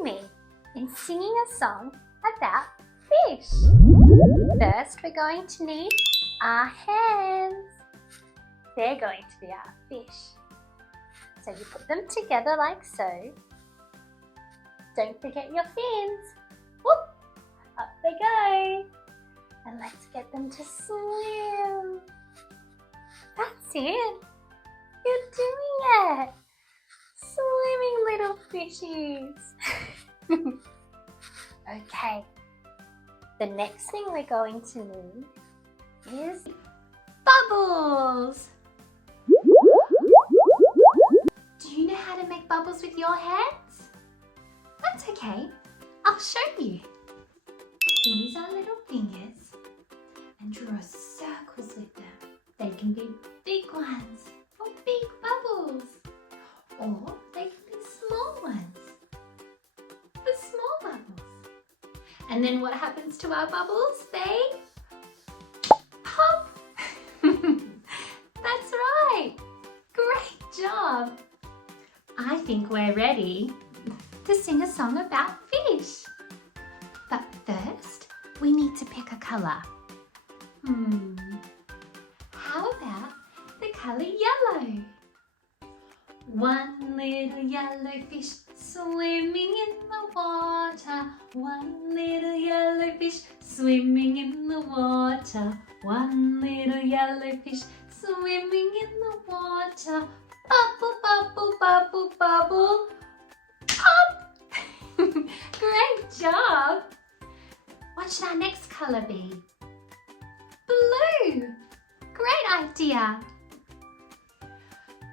join me in singing a song about fish. First, we're going to need our hands. They're going to be our fish. So you put them together like so. Don't forget your fins. Whoop! Up they go. And let's get them to swim. That's it. You're doing it. Swimming little fishies. Okay. The next thing we're going to need is bubbles. Do you know how to make bubbles with your hands? That's okay. I'll show you. Use our little fingers and draw circles with them. They can be big ones or big bubbles, or they can be small ones for small bubbles. And then what happens to our bubbles? They pop. That's right. Great job. I think we're ready to sing a song about fish. But first, we need to pick a colour. How about the colour yellow? One little yellow fish swimming in the water. One little yellow fish swimming in the water. One little yellow fish swimming in the water. Bubble, bubble, bubble, bubble. Pop! Great job! What should our next colour be? Blue! Great idea!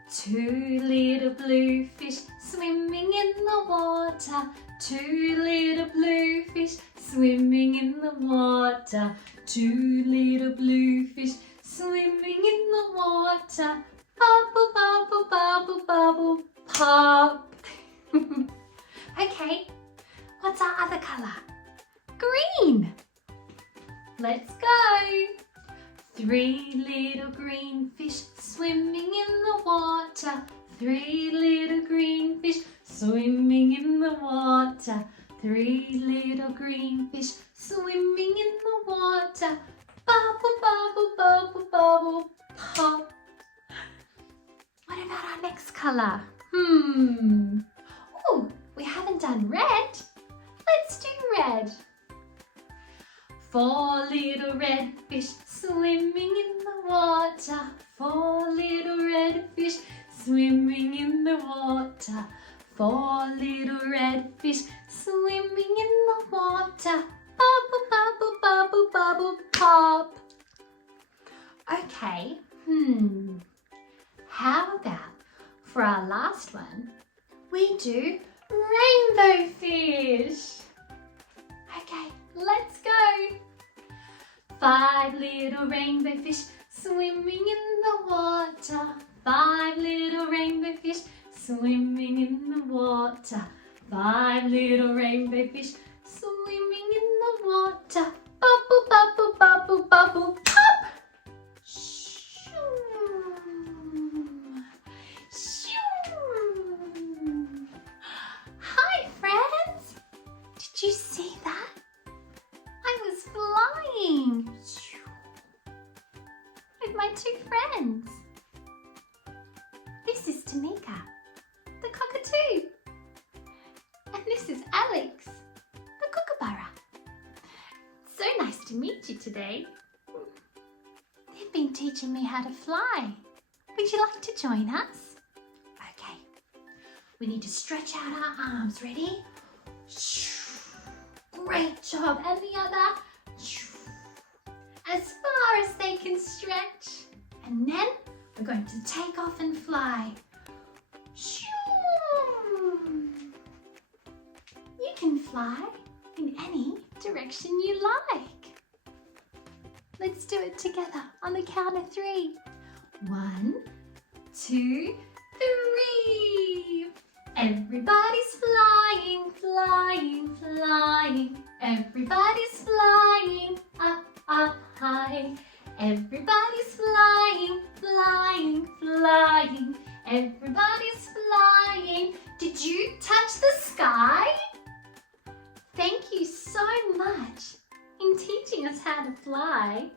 Two little blue fish swimming in the water. Two little blue fish swimming in the water. Two little blue fish swimming in the water. Bubble, bubble, bubble, bubble, pop. Okay, what's our other colour? Green. Let's go. Three little green fish swimming in the water. Three little green fish swimming in the water. Three little green fish swimming in the water. Bubble, bubble, bubble, bubble, pop. What about our next colour? Oh, we haven't done red. Let's do red. Four little red fish swimming in the water. Four little red fish swimming in the water. Four little red fish swimming in the water. Bubble, bubble, bubble, bubble, pop. Okay, how about for our last one, we do rainbow fish. Okay, let's go. Five little rainbow fish swimming in the water. Five little rainbow fish swimming in the water. Five little rainbow fish swimming in the water. Bubble, bubble, bubble, bubble, pop. Hi friends! Did you see that? I was flying with my two friends. This is Tamika, the Cockatoo. And this is Alex, the Kookaburra. So nice to meet you today. They've been teaching me how to fly. Would you like to join us? Okay. We need to stretch out our arms. Ready? Great job. And the other. As far as they can stretch. And then we're going to take off and fly. You can fly in any direction you like. Let's do it together on the count of 3. 1, 2, 3. Everybody's flying, flying, flying. Everybody's flying up, up high. Everybody's flying, flying, flying. Everybody's flying. Did you touch the sky? fly.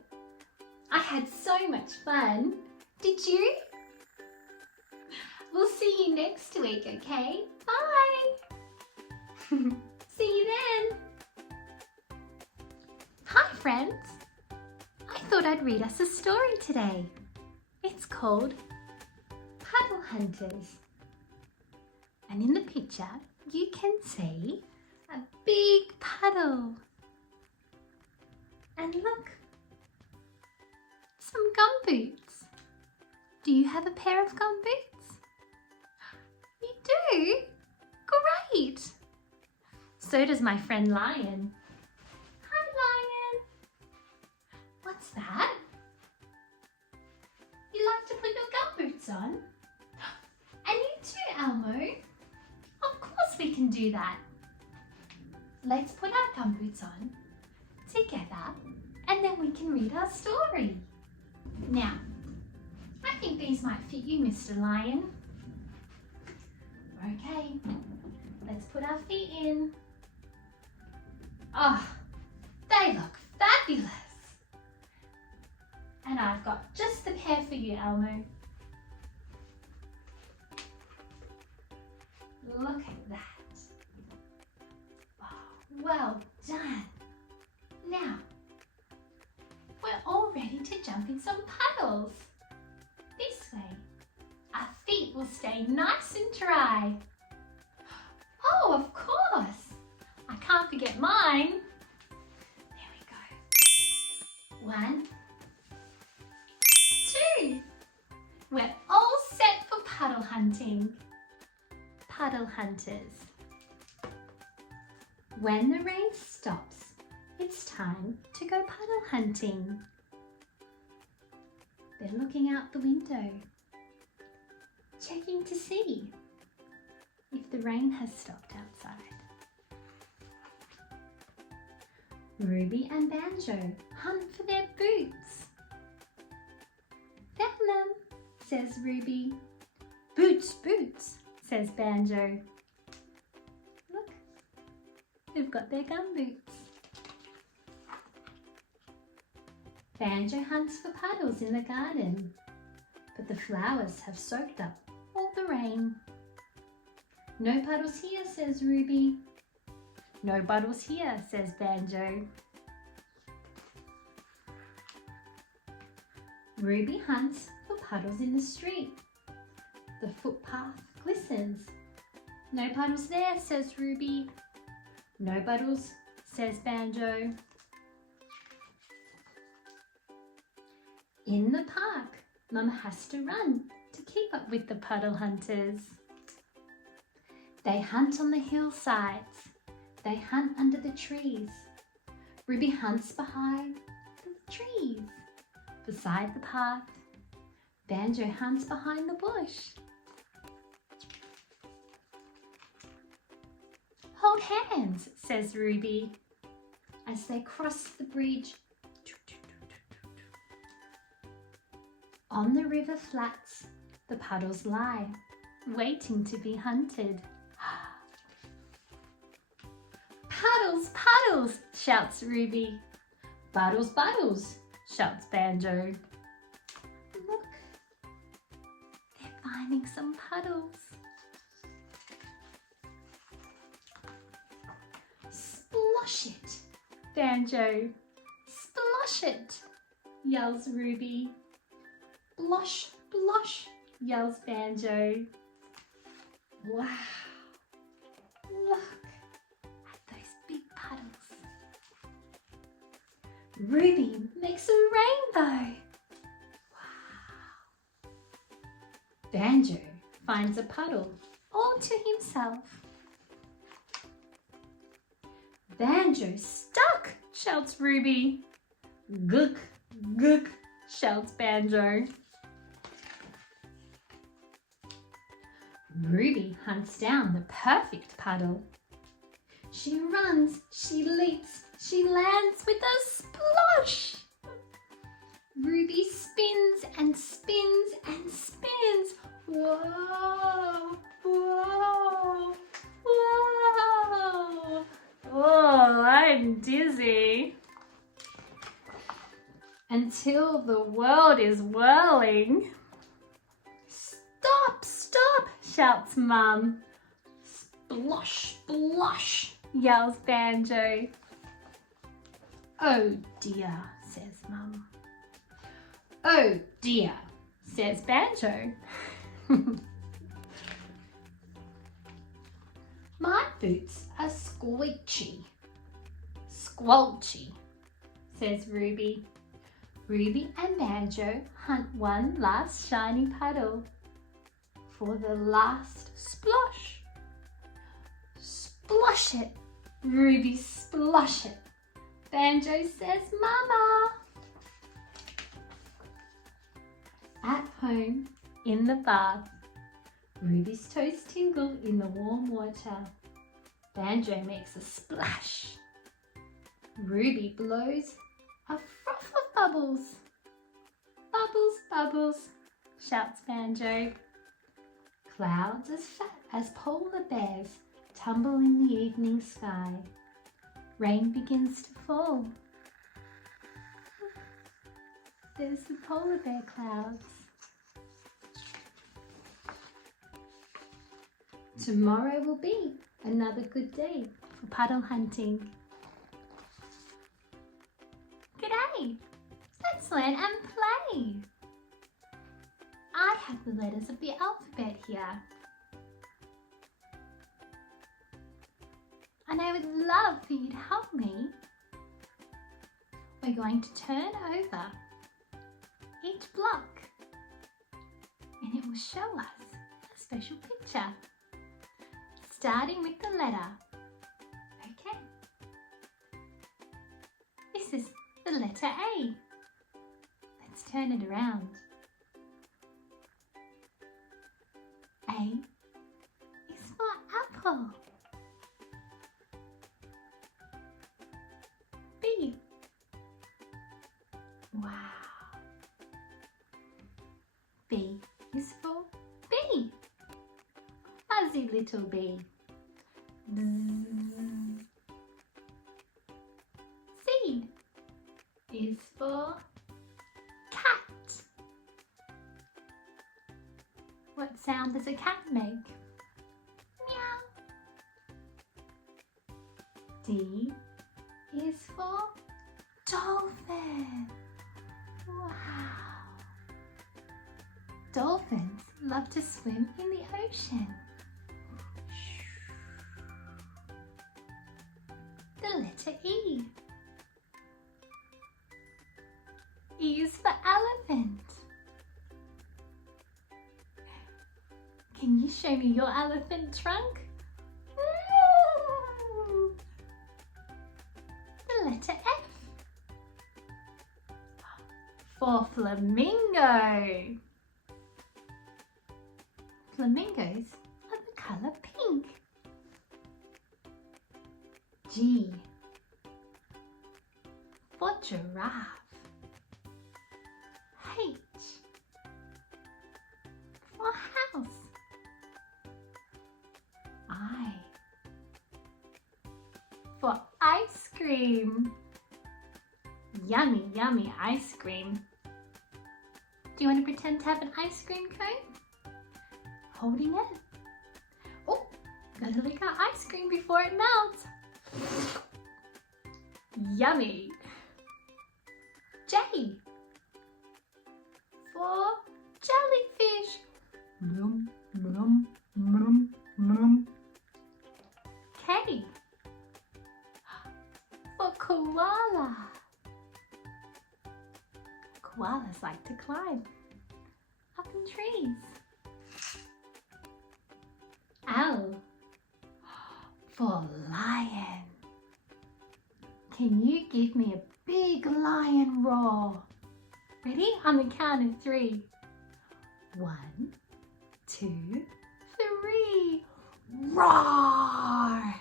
I had so much fun. Did you? We'll see you next week, okay? Bye! See you then! Hi friends! I thought I'd read us a story today. It's called Puddle Hunters. And in the picture you can see a big puddle. And look, some gumboots. Do you have a pair of gumboots? You do? Great! So does my friend Lion. Hi Lion! What's that? You like to put your gumboots on? And you too, Elmo. Of course we can do that. Let's put our gumboots on together and then we can read our story. Now, I think these might fit you, Mr. Lion. Okay, let's put our feet in. Oh, they look fabulous. And I've got just the pair for you, Elmo. Look at that. Oh, well done. Now, we're all ready to jump in some puddles. This way, our feet will stay nice and dry. Oh, of course. I can't forget mine. There we go. 1, 2. We're all set for puddle hunting. Puddle hunters. When the rain stops, it's time to go puddle hunting. They're looking out the window, checking to see if the rain has stopped outside. Ruby and Banjo hunt for their boots. Found them, says Ruby. Boots, boots, says Banjo. Look, they've got their gum boots. Banjo hunts for puddles in the garden, but the flowers have soaked up all the rain. No puddles here, says Ruby. No puddles here, says Banjo. Ruby hunts for puddles in the street. The footpath glistens. No puddles there, says Ruby. No puddles, says Banjo. In the park, Mum has to run to keep up with the puddle hunters. They hunt on the hillsides. They hunt under the trees. Ruby hunts behind the trees. Beside the path, Banjo hunts behind the bush. Hold hands, says Ruby, as they cross the bridge. On the river flats, the puddles lie, waiting to be hunted. Puddles, puddles, shouts Ruby. Buddles, buddles, shouts Banjo. Look, they're finding some puddles. Splosh it, Banjo. Splosh it, yells Ruby. Blush, blush, yells Banjo. Wow, look at those big puddles. Ruby makes a rainbow. Wow. Banjo finds a puddle all to himself. Banjo stuck, shouts Ruby. Gook, gook, shouts Banjo. Ruby hunts down the perfect puddle. She runs, she leaps, she lands with a splosh. Ruby spins and spins and spins. Whoa, whoa, whoa. Oh, I'm dizzy. until the world is whirling. Stop, stop, shouts Mum. Splosh, splosh, yells Banjo. Oh dear, says Mum. Oh dear, says Banjo. My boots are squeechy. Squelchy, says Ruby. Ruby and Banjo hunt one last shiny puddle for the last splosh. Splosh it, Ruby, splosh it. Banjo says, Mama. At home, in the bath, Ruby's toes tingle in the warm water. Banjo makes a splash. Ruby blows a froth of bubbles. Bubbles, bubbles, shouts Banjo. Clouds as fat as polar bears tumble in the evening sky. Rain begins to fall. There's the polar bear clouds. Tomorrow will be another good day for puddle hunting. G'day! Let's learn and play. I have the letters of the alphabet here. And I would love for you to help me. We're going to turn over each block and it will show us a special picture. Starting with the letter. Okay. This is the letter A. Let's turn it around. A is for apple. B. Wow. B is for bee. Fuzzy little bee. Bzz. C is for cat. What sound does a cat make? Meow. D is for dolphin. Wow. Dolphins love to swim in the ocean. The letter E. E is for elephant. Can you show me your elephant trunk? The letter F. For flamingo. Flamingos are the colour pink. G for giraffe. H for house. I for ice cream. Yummy, yummy ice cream. Do you want to pretend to have an ice cream cone? Holding it. Oh, gotta lick our ice cream before it melts. Yummy. J for jellyfish. Mrum, mrum, mrum, mrum. K for koala. Koalas like to climb up in trees. L for lion. Can you give me a big lion roar? Ready? On the count of 3. 1, 2, 3. Roar!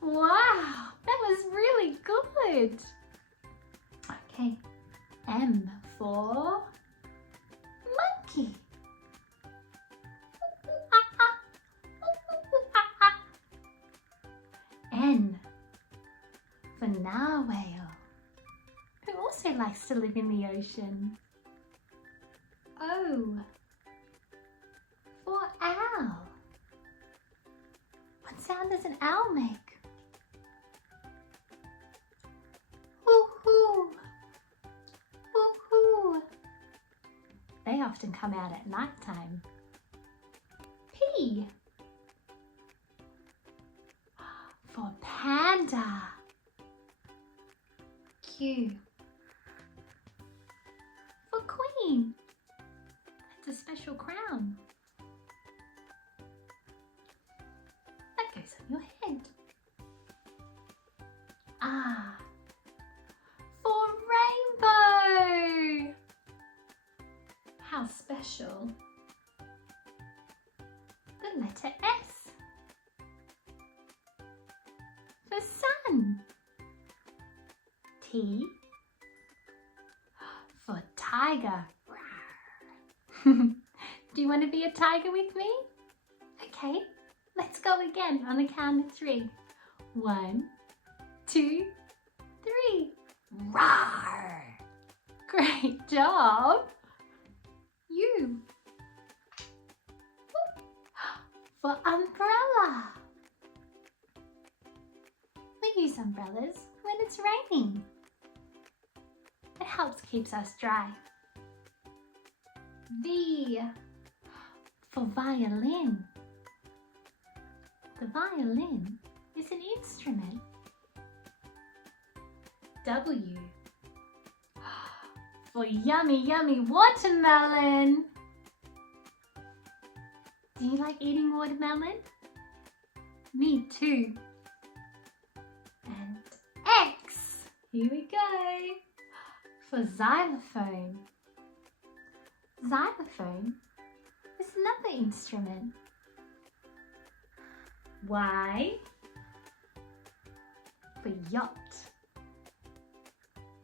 Wow, that was really good. Okay, M for monkey. N for narwhal, who also likes to live in the ocean. O for owl. What sound does an owl make? Hoo-hoo. Hoo-hoo. They often come out at night time. P for panda. Q for queen. That's a special crown. That goes on your head. R for rainbow. How special. The letter S for sun. T for tiger. Do you want to be a tiger with me? Okay, let's go again on a count of 3. 1, 2, 3. Roar! Great job. U for umbrella. We use umbrellas when it's raining. It helps keep us dry. V for violin. The violin is an instrument. W for yummy, yummy watermelon. Do you like eating watermelon? Me too. And X, here we go, for xylophone. Xylophone is another instrument. Y for yacht.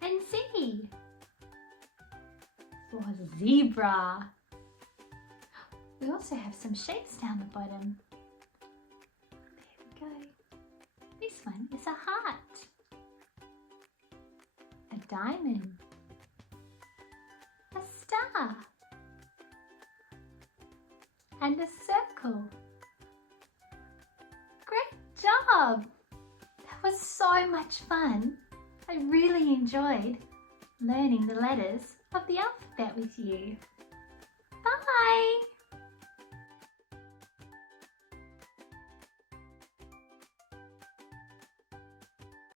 And Z for zebra. We also have some shapes down the bottom. There we go. This one is a heart, a diamond, a star, and a circle. Great job! That was so much fun. I really enjoyed learning the letters of the alphabet with you.